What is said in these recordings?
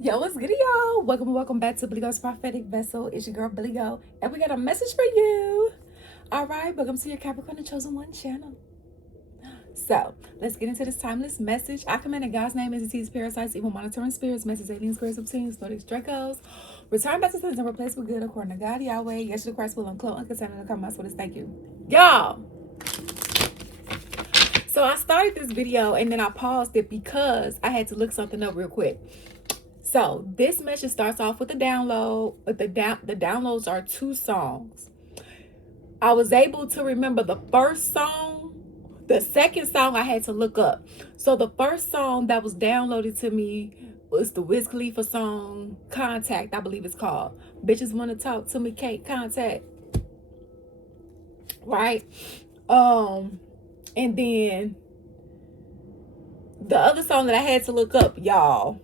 Yo, what's good, y'all? Welcome back to Billy Go's Prophetic Vessel. It's your girl, Billy Go, and we got a message for you. All right, welcome to your Capricorn and Chosen One channel. So, let's get into this timeless message. I command in God's name, entities, parasites, evil monitoring spirits, messages, aliens, grace, obscenes, Nordics, Dracos. Return back to sins and replace with good according to God, Yahweh, Yeshua Christ, will uncloak, uncontaminated, come out with us. Thank you. Y'all. So, I started this video and then I paused it because I had to look something up real quick. So this message starts off with a download. The downloads are 2 songs. I was able to remember the first song. The second song I had to look up. So the first song that was downloaded to me was the Wiz Khalifa song Contact, I believe it's called. Bitches Wanna Talk to Me, Kate, Contact. Right? And then the other song that I had to look up, y'all.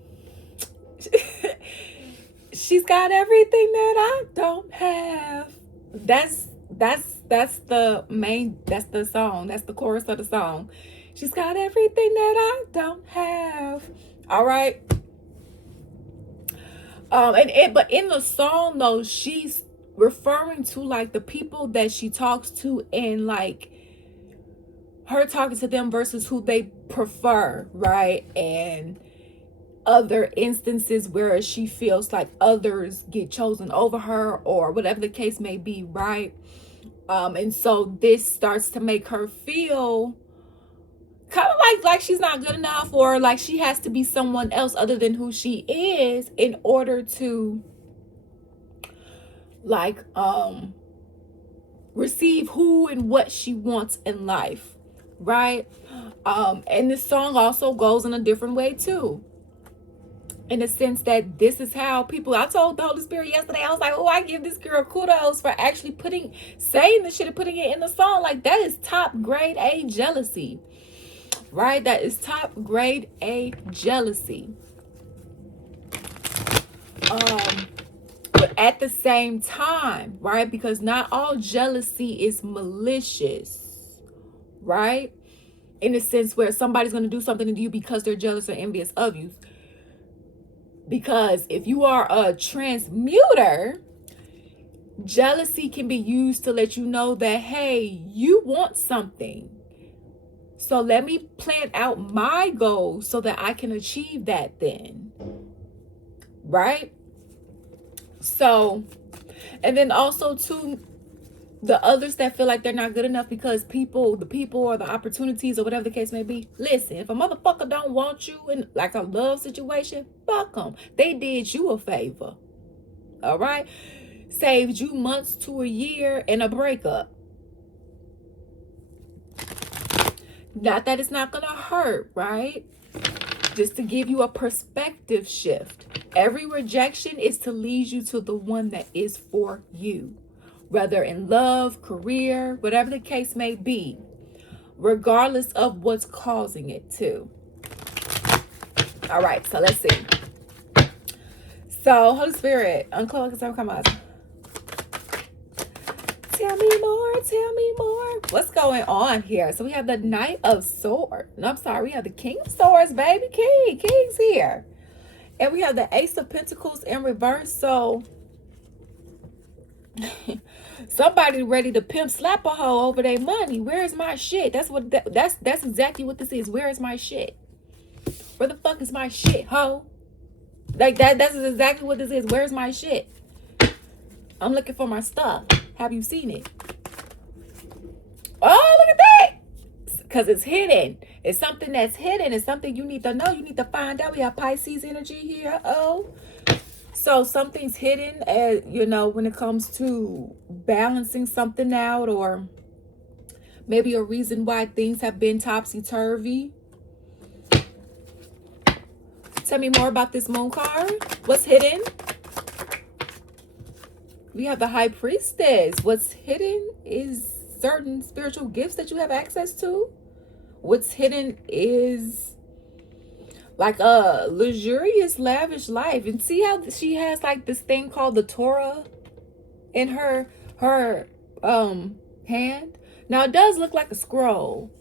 She's got everything that I don't have. That's the song. That's the chorus of the song. She's got everything that I don't have. All right. But in the song though, she's referring to like the people that she talks to and like her talking to them versus who they prefer, right? And other instances where she feels like others get chosen over her or whatever the case may be, right? And so this starts to make her feel kind of like she's not good enough, or like she has to be someone else other than who she is in order to like receive who and what she wants in life, right? And this song also goes in a different way too, in the sense that this is how people, I told the Holy Spirit yesterday, I was like, oh, I give this girl kudos for actually saying the shit and putting it in the song. Like, that is top grade A jealousy, right? That is top grade A jealousy. But at the same time, right? Because not all jealousy is malicious, right? In a sense where somebody's going to do something to you because they're jealous or envious of you. Because if you are a transmuter, jealousy can be used to let you know that, hey, you want something. So let me plan out my goals so that I can achieve that then. Right? So, and then also too, the others that feel like they're not good enough because the people or the opportunities or whatever the case may be. Listen, if a motherfucker don't want you in like a love situation, fuck them. They did you a favor. All right? Saved you months to a year in a breakup. Not that it's not gonna hurt, right? Just to give you a perspective shift. Every rejection is to lead you to the one that is for you. Whether in love, career, whatever the case may be, regardless of what's causing it too. All right, so let's see. So, Holy Spirit, uncloak and come on. Tell me more. What's going on here? So we have the Knight of Swords. No, I'm sorry, we have the King of Swords, baby. King's here. And we have the Ace of Pentacles in reverse. So somebody ready to pimp slap a hoe over their money. Where's my shit? That's exactly what this is. Where is my shit? Where the fuck is my shit, hoe? Like that's exactly what this is. Where's my shit? I'm looking for my stuff. Have you seen it? Oh, look at that. Because it's hidden. It's something that's hidden. It's something you need to know. You need to find out. We have Pisces energy here. Oh. So something's hidden, when it comes to balancing something out, or maybe a reason why things have been topsy-turvy. Tell me more about this Moon card. What's hidden? We have the High Priestess. What's hidden is certain spiritual gifts that you have access to. What's hidden is like a luxurious, lavish life. And see how she has like this thing called the Torah in her hand. Now it does look like a scroll.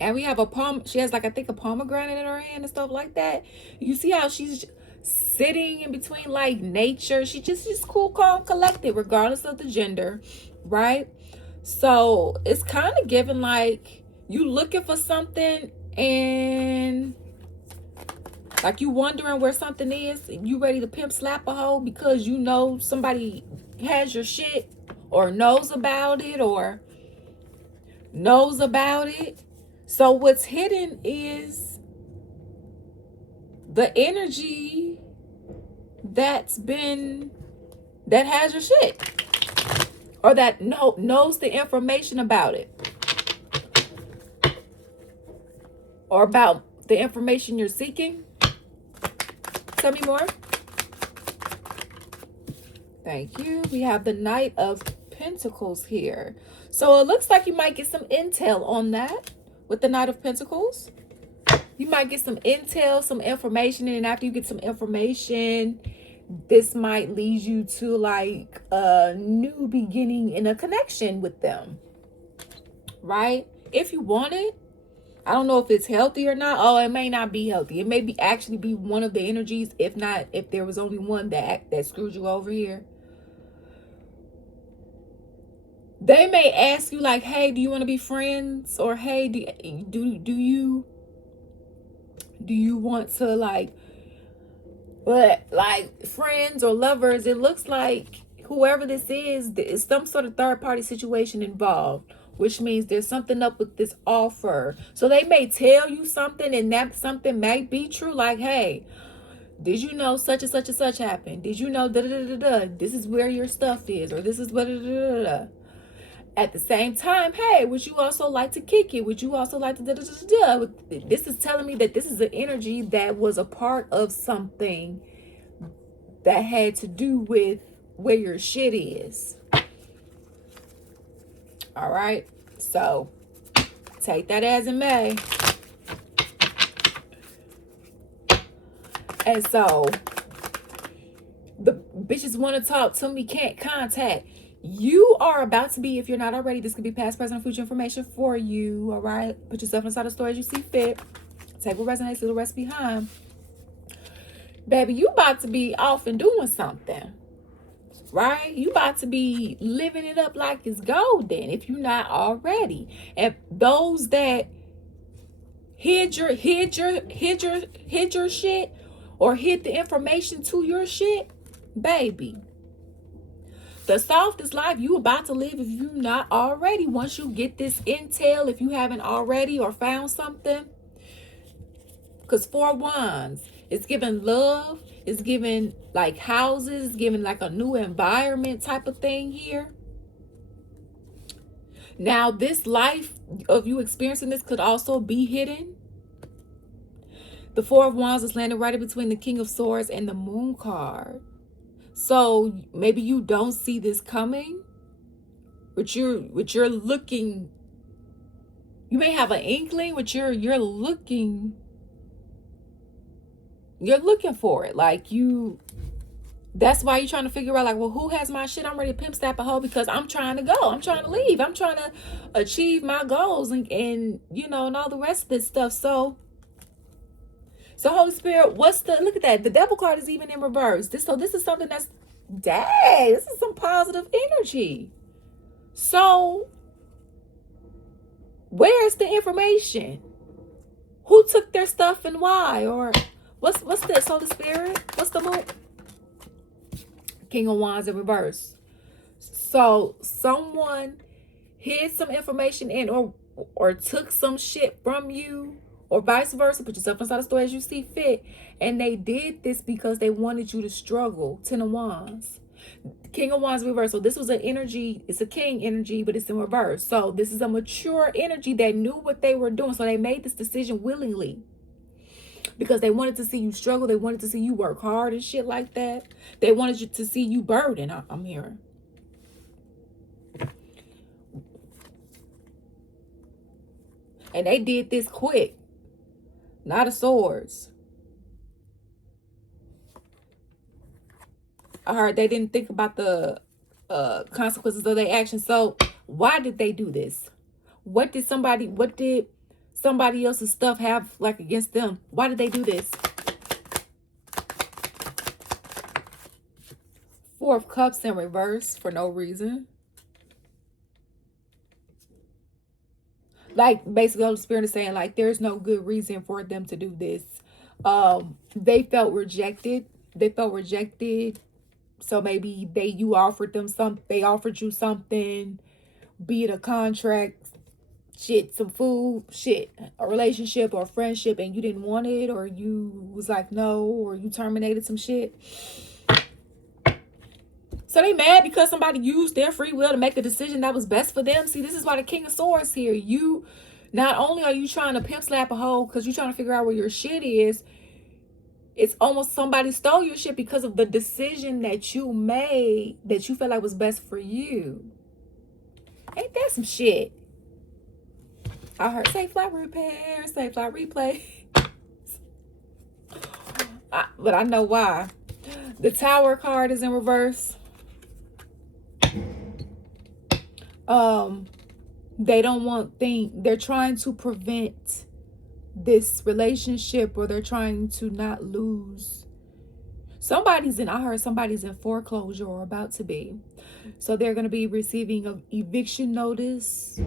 And we have a palm. She has like, I think, a pomegranate in her hand and stuff like that. You see how she's sitting in between like nature. She's cool, calm, collected, regardless of the gender, right? So it's kind of giving like you looking for something and like you wondering where something is. You ready to pimp slap a hoe because you know somebody has your shit or knows about it or knows about it. So what's hidden is the energy that has your shit, or that knows the information about it, or about the information you're seeking. Tell me more. Thank you. We have the Knight of Pentacles here. So it looks like you might get some intel on that with the Knight of Pentacles. You might get some intel, some information, and after you get some information, this might lead you to like a new beginning in a connection with them, right? If you want it. I don't know if it's healthy or not. Oh, it may not be healthy. It may be actually be one of the energies. If not, if there was only one that screwed you over here. They may ask you like, hey, do you want to be friends? Or hey, do you want to like friends or lovers? It looks like whoever this is some sort of third party situation involved, which means there's something up with this offer. So they may tell you something, and that something might be true. Like, hey, did you know such and such and such happened? Did you know this is where your stuff is, or this is what At the same time, hey, would you also like to kick it? Would you also like to This is telling me that this is an energy that was a part of something that had to do with where your shit is. All right, so take that as it may. And so the bitches want to talk to me, can't contact. You are about to be, if you're not already, this could be past, present, future information for you. All right, put yourself inside the story as you see fit. Take what resonates, leave the rest behind. Baby, you about to be off and doing something. Right? You about to be living it up like it's golden if you're not already. And those that hid your shit or hid the information to your shit, baby, the softest life you about to live if you're not already. Once you get this intel, if you haven't already or found something, because 4 Wands, it's giving love. It's giving like houses, giving like a new environment type of thing here. Now, this life of you experiencing this could also be hidden. The 4 of Wands is landing right in between the King of Swords and the Moon card. So maybe you don't see this coming, but you're looking. You may have an inkling, but you're looking. You're looking for it. Like you, that's why you're trying to figure out like, well, who has my shit? I'm ready to pimp slap a hoe because I'm trying to go. I'm trying to leave. I'm trying to achieve my goals and you know, and all the rest of this stuff. So Holy Spirit, look at that. The Devil card is even in reverse. This is something that's, dang, this is some positive energy. So where's the information? Who took their stuff and why? Or what's this, Holy Spirit? What's the moon? King of Wands in reverse. So someone hid some information in or took some shit from you, or vice versa. Put yourself inside the story as you see fit. And they did this because they wanted you to struggle. 10 of Wands. King of Wands reverse. So this was an energy. It's a king energy, but it's in reverse. So this is a mature energy that knew what they were doing. So they made this decision willingly. Because they wanted to see you struggle. They wanted to see you work hard and shit like that. They wanted you to see you burden. I'm hearing. And they did this quick. Knight of Swords. I heard they didn't think about the consequences of their actions. So why did they do this? What did somebody somebody else's stuff have like against them? Why did they do this? Four of Cups in reverse for no reason. Like basically the Spirit is saying like there's no good reason for them to do this. They felt rejected. So maybe you offered them something. They offered you something, be it a contract, shit, some food, shit, a relationship or a friendship, and you didn't want it, or you was like no, or you terminated some shit. So they mad because somebody used their free will to make a decision that was best for them. See, this is why the King of Swords here. You, not only are you trying to pimp slap a hoe because you're trying to figure out where your shit is, it's almost somebody stole your shit because of the decision that you made that you felt like was best for you. Ain't that some shit? I heard say flat repair, say flat replay. But I know why. The Tower card is in reverse. They don't want they're trying to prevent this relationship, or they're trying to not lose. I heard somebody's in foreclosure or about to be. So they're going to be receiving an eviction notice.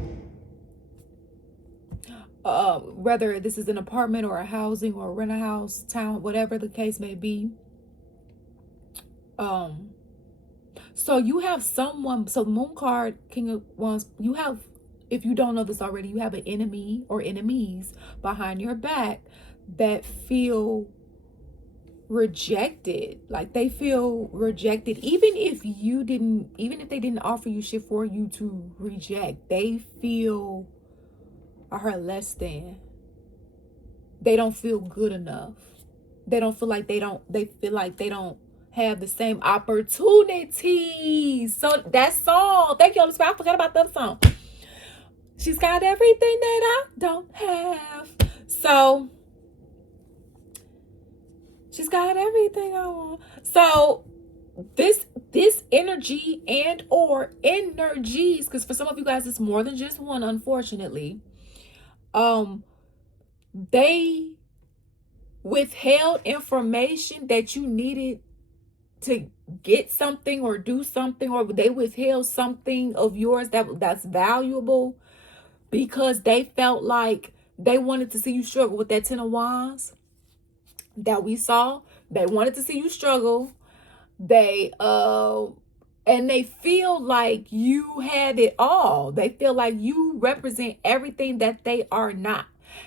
Whether this is an apartment or a housing or rent a house, town, whatever the case may be. So you have someone, so Moon card, King of Wands, you have, if you don't know this already, you have an enemy or enemies behind your back that feel rejected. Like they feel rejected, even if they didn't offer you shit for you to reject. They feel, I heard, less than. They don't feel good enough. They feel like they don't have the same opportunities. So that song, thank you, Holy Spirit. I forgot about that song. She's got everything that I don't have. So she's got everything I want. So this energy and or energies, because for some of you guys it's more than just one, unfortunately. They withheld information that you needed to get something or do something, or they withheld something of yours that's valuable because they felt like they wanted to see you struggle with that Ten of Wands that we saw. They wanted to see you struggle. And they feel like you had it all. They feel like you represent everything that they are not.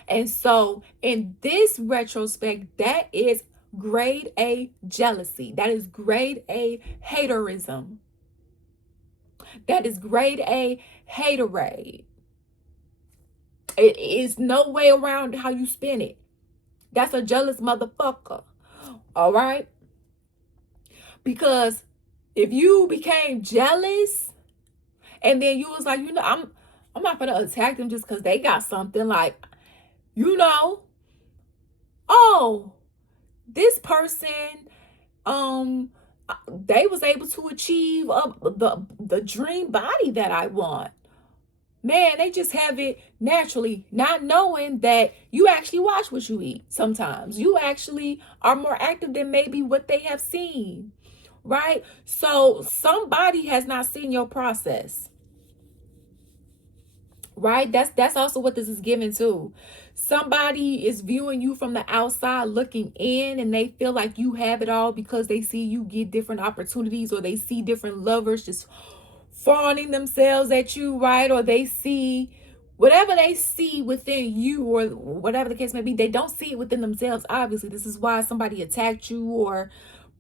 And so in this retrospect, that is grade A jealousy. That is grade A haterism. That is grade A haterade. It is no way around how you spin it. That's a jealous motherfucker. All right? Because if you became jealous and then you was like, I'm not gonna attack them just because they got something, like, oh, this person, they was able to achieve the dream body that I want. Man, they just have it naturally, not knowing that you actually watch what you eat. Sometimes you actually are more active than maybe what they have seen, right? So somebody has not seen your process, right? That's also what this is giving too. Somebody is viewing you from the outside looking in, and they feel like you have it all because they see you get different opportunities, or they see different lovers just fawning themselves at you, right? Or they see whatever they see within you, or whatever the case may be. They don't see it within themselves, obviously. This is why somebody attacked you or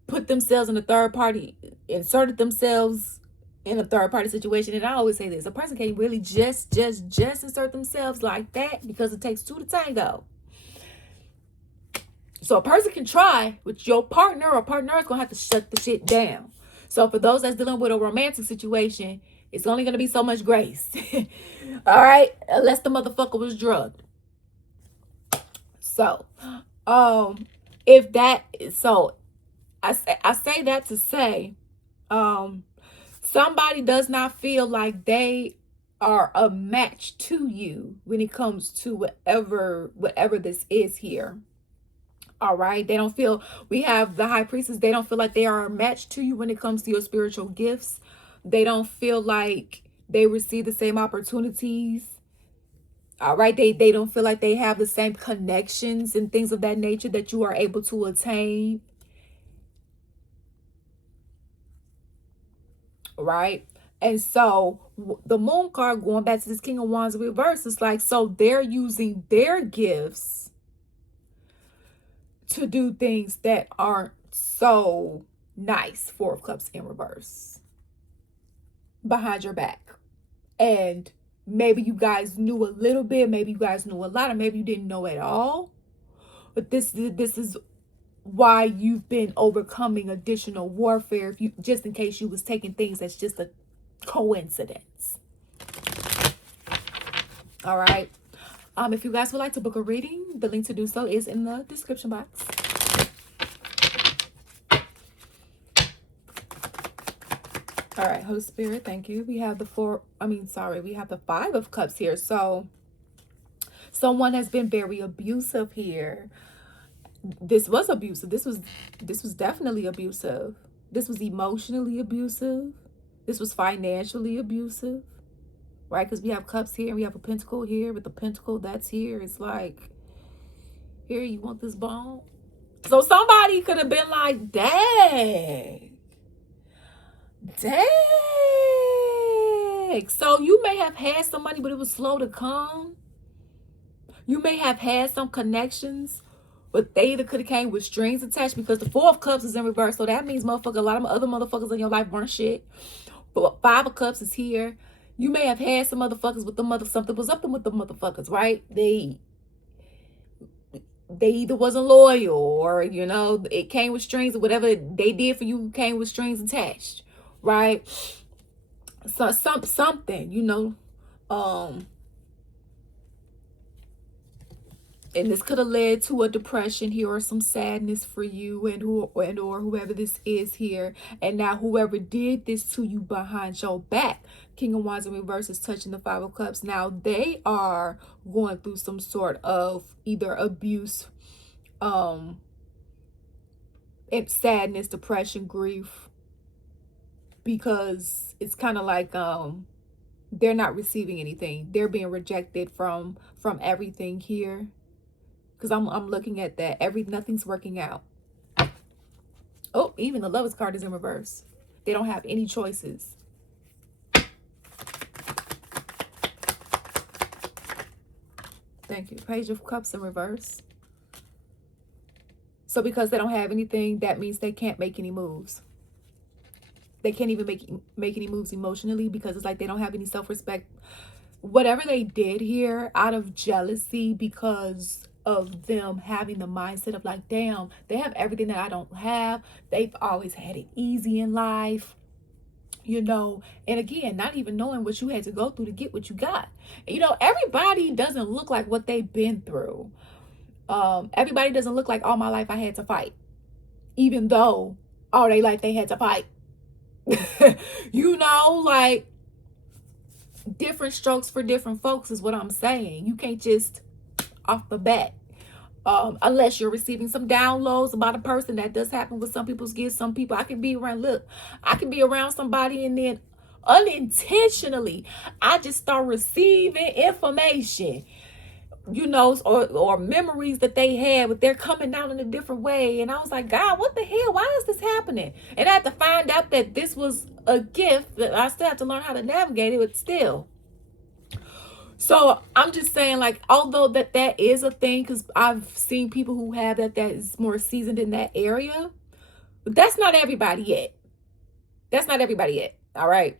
put themselves in a third party, inserted themselves in a third party situation. And I always say this: a person can't really just insert themselves like that, because it takes two to tango. So a person can try, with your partner or partner is gonna have to shut the shit down. So for those that's dealing with a romantic situation, it's only gonna be so much grace. All right, unless the motherfucker was drugged. So if that, so I say that to say, somebody does not feel like they are a match to you when it comes to whatever this is here. All right. They don't feel, we have the high priestess, they don't feel like they are a match to you when it comes to your spiritual gifts. They don't feel like they receive the same opportunities. All right. They don't feel like they have the same connections and things of that nature that you are able to attain. Right. And so the moon card, going back to this King of Wands reverse, is like, so they're using their gifts to do things that aren't so nice. Four of Cups in reverse behind your back. And maybe you guys knew a little bit, maybe you guys knew a lot, or maybe you didn't know at all. But this is why you've been overcoming additional warfare, if you, just in case you was taking things that's just a coincidence. All right. If you guys would like to book a reading, the link to do so is in the description box. All right, Holy Spirit, thank you. We have the we have the Five of Cups here. So someone has been very abusive here. This was abusive. This was definitely abusive. This was emotionally abusive. This was financially abusive. Right? Because we have cups here and we have a pentacle here. With the pentacle that's here, it's like, here, you want this bone? So somebody could have been like, dang. So you may have had some money, but it was slow to come. You may have had some connections, but they either could have came with strings attached, because the Four of Cups is in reverse. So that means, motherfucker, a lot of other motherfuckers in your life weren't shit. But Five of Cups is here. You may have had some motherfuckers with something was up with the motherfuckers, right? They either wasn't loyal, or, you know, it came with strings, or whatever they did for you came with strings attached, right? So something, you know, and this could have led to a depression here, or some sadness for you and or whoever this is here. And now whoever did this to you behind your back, King of Wands in reverse is touching the Five of Cups. Now they are going through some sort of either abuse, and sadness, depression, grief, because it's kind of like they're not receiving anything. They're being rejected from everything here. Because I'm looking at that. Nothing's working out. Oh, even the Lovers card is in reverse. They don't have any choices. Thank you. Page of Cups in reverse. So because they don't have anything, that means they can't make any moves. They can't even make any moves emotionally, because it's like they don't have any self-respect. Whatever they did here out of jealousy, because of them having the mindset of like, damn, they have everything that I don't have. They've always had it easy in life, you know. And again, not even knowing what you had to go through to get what you got. You know, everybody doesn't look like what they've been through. Everybody doesn't look like, all my life I had to fight, even though all they life they had to fight. You know, like, different strokes for different folks is what I'm saying. You can't just off the bat, unless you're receiving some downloads about a person. That does happen with some people's gifts. Some people, I can be around somebody, and then unintentionally I just start receiving information, you know, or memories that they had, but they're coming out in a different way. And I was like, God, what the hell? Why is this happening? And I had to find out that this was a gift that I still have to learn how to navigate it, but still. So I'm just saying, like, although that is a thing, because I've seen people who have that is more seasoned in that area, but that's not everybody yet. That's not everybody yet. All right.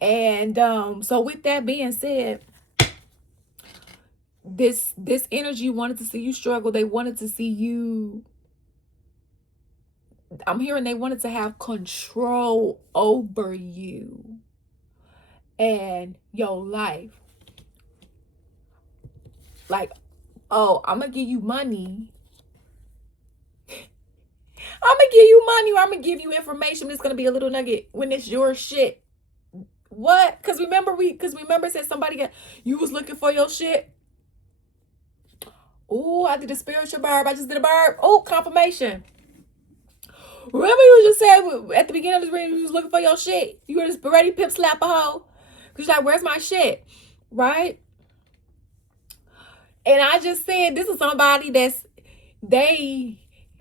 And so with that being said, this energy wanted to see you struggle. They wanted to see you, I'm hearing they wanted to have control over you and your life. Like, oh, I'm gonna give you money. I'm gonna give you money, or I'm gonna give you information that's gonna be a little nugget when it's your shit. What? Because remember it said somebody you was looking for your shit. Oh, I did a spiritual burp. I just did a burp. Oh, confirmation. Remember you just said at the beginning of this reading you was looking for your shit. You were just ready pimp slap a hoe. Because you're like, where's my shit? Right? And I just said this is somebody that's they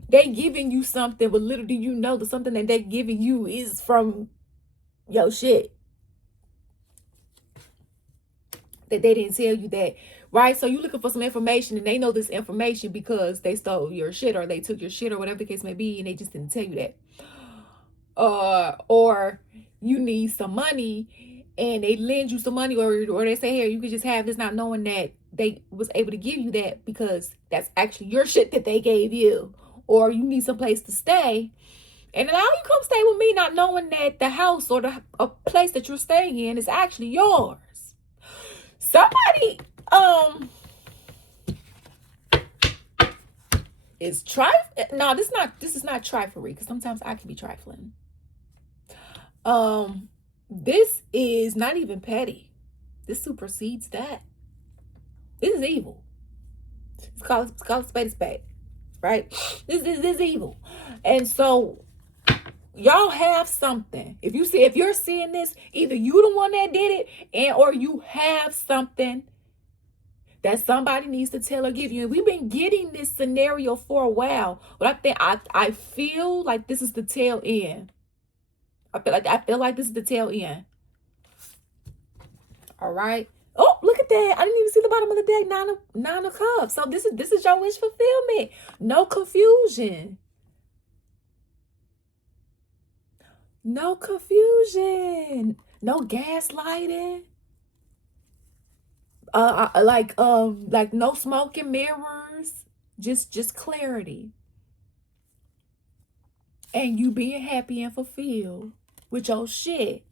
giving you something, but little do you know that something that they're giving you is from your shit. That they didn't tell you that, right? So you looking for some information and they know this information because they stole your shit or they took your shit or whatever the case may be, and they just didn't tell you that. Or you need some money and they lend you some money, or they say, here, you could just have this, not knowing that they was able to give you that because that's actually your shit that they gave you. Or you need some place to stay, and now you come stay with me not knowing that the house or a place that you're staying in is actually yours. Somebody is no, this is not triflery, because sometimes I can be trifling. This is not even petty. This supersedes that. This is evil. It's called spade, right? This is evil. And so y'all have something. If you're seeing this, either you the one that did it, or you have something that somebody needs to tell or give you. And we've been getting this scenario for a while, but I feel like this is the tail end. I feel like this is the tail end. All right. Oh, look at that. I didn't even see the bottom of the deck. Nine of Cups. So this is your wish fulfillment. No confusion. No confusion. No gaslighting. Like no smoke and mirrors. Just clarity. And you being happy and fulfilled with your shit.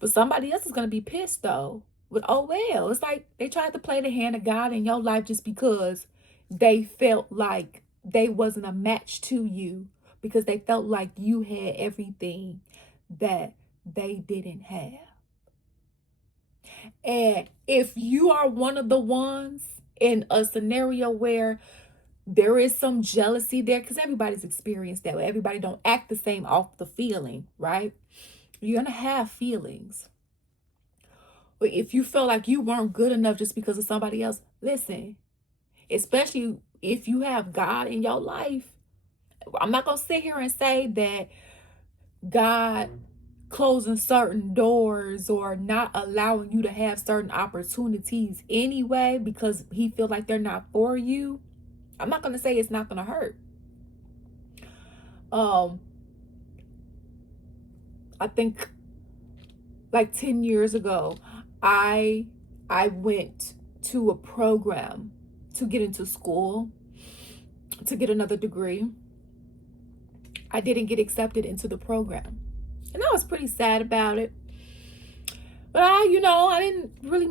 But somebody else is gonna be pissed though. But oh well. It's like they tried to play the hand of God in your life just because they felt like they wasn't a match to you, because they felt like you had everything that they didn't have. And if you are one of the ones in a scenario where there is some jealousy there, because everybody's experienced that. Everybody don't act the same off the feeling, right? You're gonna have feelings. But if you feel like you weren't good enough just because of somebody else, listen, especially if you have God in your life, I'm not gonna sit here and say that God closing certain doors or not allowing you to have certain opportunities anyway because he feel like they're not for you. I'm not gonna say it's not gonna hurt. I think like 10 years ago, I went to a program to get into school to get another degree. I didn't get accepted into the program, and I was pretty sad about it. But I didn't really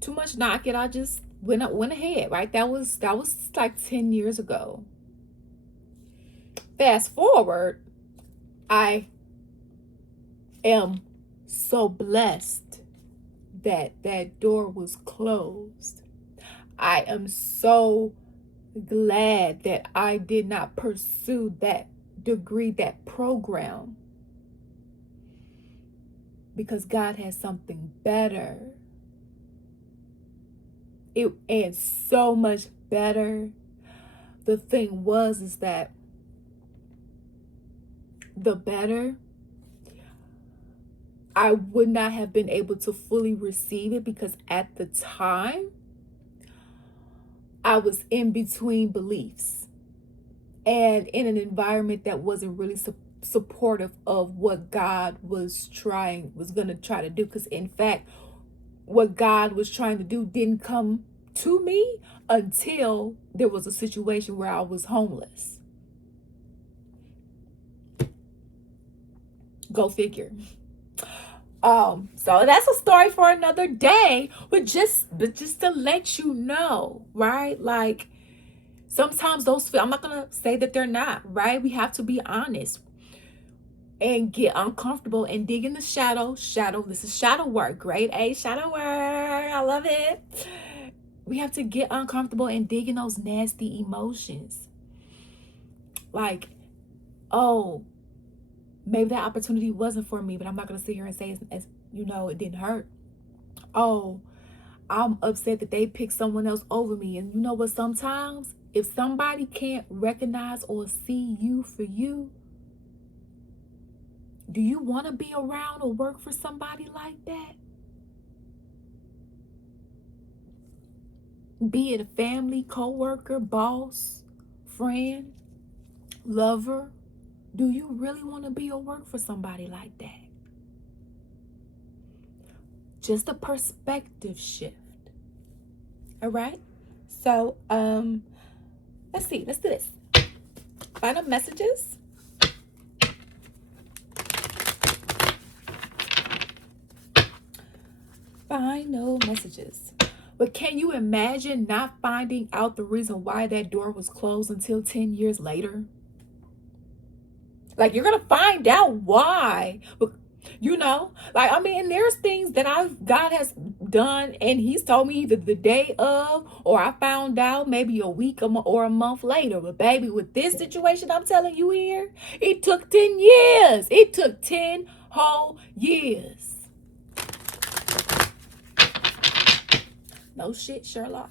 too much knock it. I just went ahead, right? That was like 10 years ago. Fast forward, I am so blessed that that door was closed. I am so glad that I did not pursue that degree, that program, because God has something better. And so much better. The thing is that the better, I would not have been able to fully receive it, because at the time I was in between beliefs and in an environment that wasn't really supportive of what God was going to try to do. Because in fact, what God was trying to do didn't come to me until there was a situation where I was homeless. Go figure. So that's a story for another day, but just to let you know, right? Like sometimes I'm not gonna say that they're not, right? We have to be honest. and get uncomfortable and dig in the shadow. This is shadow work. Grade A shadow work. I love it. We have to get uncomfortable and dig in those nasty emotions. Like, oh, maybe that opportunity wasn't for me, but I'm not going to sit here and say, as you know, it didn't hurt. Oh, I'm upset that they picked someone else over me. And you know what? Sometimes if somebody can't recognize or see you for you, do you want to be around or work for somebody like that? Be it a family, co-worker, boss, friend, lover. Do you really want to be or work for somebody like that? Just a perspective shift. All right? So, let's see. Let's do this. Final messages. Final messages. But can you imagine not finding out the reason why that door was closed until 10 years later? Like, you're going to find out why. You know, like, I mean, there's things that God has done, and he's told me either the day of, or I found out maybe a week or a month later. But baby, with this situation I'm telling you here, it took 10 years. It took 10 whole years. No shit, Sherlock.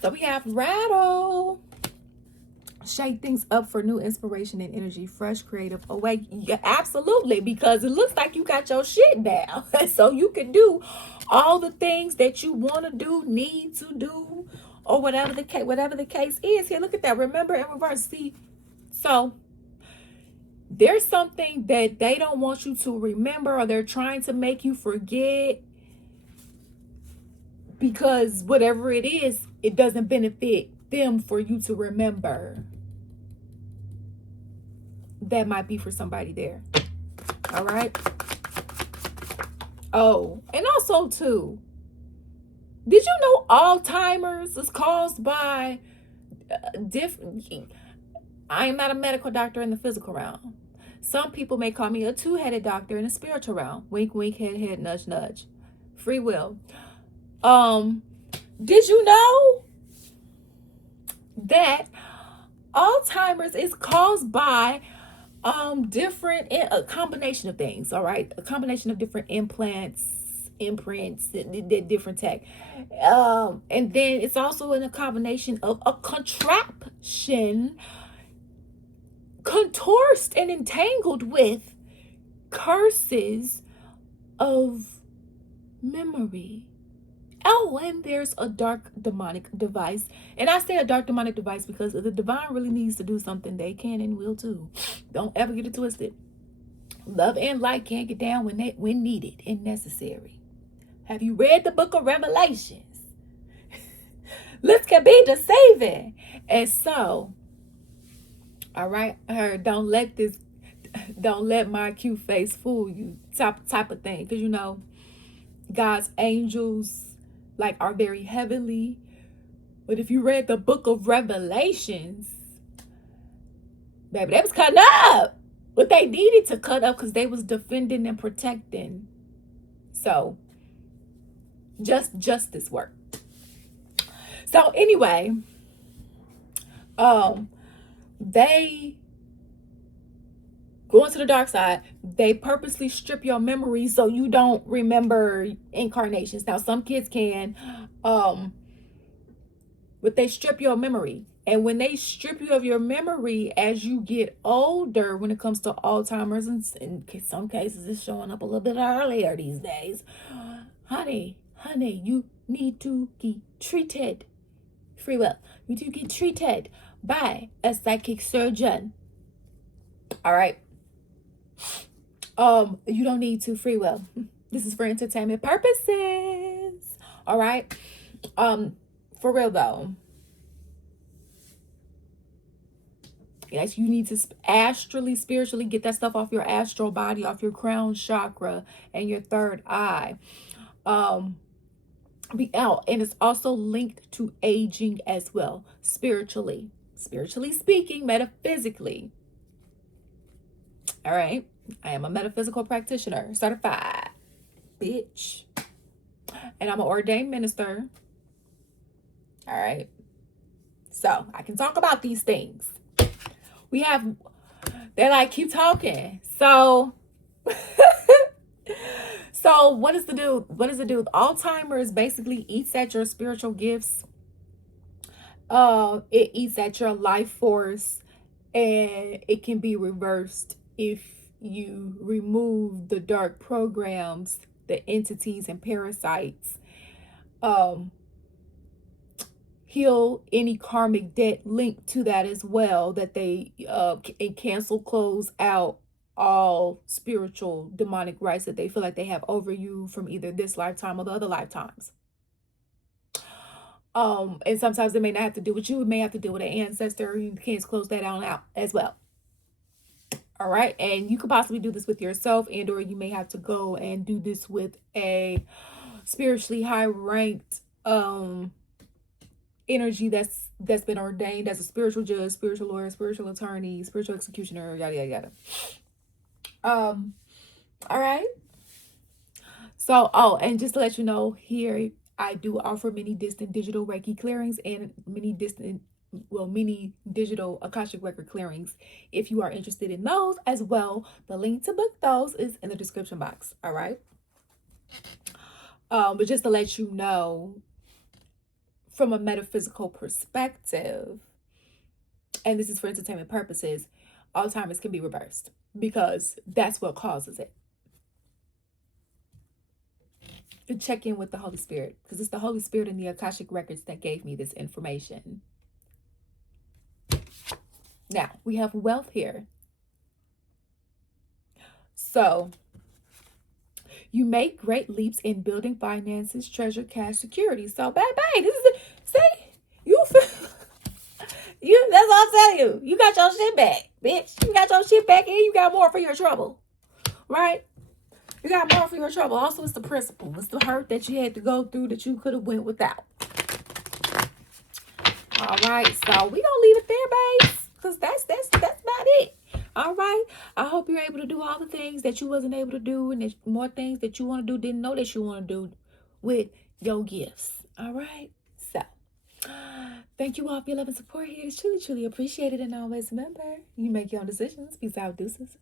So we have rattle. Shake things up for new inspiration and energy. Fresh, creative, awake. Yeah, absolutely, because it looks like you got your shit down. So you can do all the things that you want to do, need to do, or whatever the case is. Here, look at that. Remember in reverse. See, so there's something that they don't want you to remember, or they're trying to make you forget, because whatever it is, it doesn't benefit them for you to remember. That might be for somebody there. All right. Oh, and also too, did you know Alzheimer's is caused by I am not a medical doctor in the physical realm. Some people may call me a two-headed doctor in the spiritual realm. Wink, wink, head, head, nudge, nudge. Free will. Did you know that Alzheimer's is caused by a combination of things? All right, a combination of different imprints, different tech, and then it's also in a combination of a contraption, contorsed and entangled with curses of memory. Oh, and there's a dark demonic device. And I say a dark demonic device because if the divine really needs to do something, they can and will too. Don't ever get it twisted. Love and light can't get down when needed and necessary. Have you read the book of Revelations? Looks can be deceiving. And so, all right, don't let my cute face fool you, type of thing. Because you know, God's angels are very heavenly. But if you read the book of Revelations, baby, they was cutting up. But they needed to cut up because they was defending and protecting. So justice work. So anyway, they go into the dark side. They purposely strip your memory so you don't remember incarnations. Now, some kids can, but they strip your memory. And when they strip you of your memory as you get older, when it comes to Alzheimer's, and in some cases it's showing up a little bit earlier these days, honey, you need to get treated. Free will. You need to get treated by a psychic surgeon. All right. You don't need to. Free will. This is for entertainment purposes. All right. For real though. Yes, you need to astrally, spiritually get that stuff off your astral body, off your crown chakra and your third eye. be out, and it's also linked to aging as well, spiritually speaking, metaphysically. All right, I am a metaphysical practitioner, certified, bitch, and I'm an ordained minister. All right, so I can talk about these things. We have, they're like, keep talking. So so what does it do? Alzheimer's basically eats at your spiritual gifts. It eats at your life force, and it can be reversed if you remove the dark programs, the entities and parasites, um heal any karmic debt linked to that as well, that they and cancel, close out all spiritual demonic rights that they feel like they have over you from either this lifetime or the other lifetimes. And sometimes it may not have to do with you, it may have to do with an ancestor. You can close that on out as well. All right, and you could possibly do this with yourself, and or you may have to go and do this with a spiritually high ranked energy that's been ordained as a spiritual judge, spiritual lawyer, spiritual attorney, spiritual executioner, yada yada yada. All right. So, and just to let you know, here I do offer many distant digital Reiki clearings and many digital Akashic record clearings. If you are interested in those as well, the link to book those is in the description box. All right. But just to let you know, from a metaphysical perspective, and this is for entertainment purposes, Alzheimer's can be reversed because that's what causes it. To check in with the Holy Spirit, because it's the Holy Spirit and the Akashic records that gave me this information. Now, we have wealth here. So, you make great leaps in building finances, treasure, cash, security. So, baby, this is it. See, you feel, that's all I'm telling you. You got your shit back, bitch. You got your shit back, and you got more for your trouble, right? You got more for your trouble. Also, it's the principle. It's the hurt that you had to go through that you could have went without. All right, so we gonna leave it there, babes, because that's about it. All right, I hope you're able to do all the things that you wasn't able to do, and there's more things that you want to do, didn't know that you want to do with your gifts. All right, so thank you all for your love and support here. It's truly appreciated, and always remember, you make your own decisions. Peace out, deuces.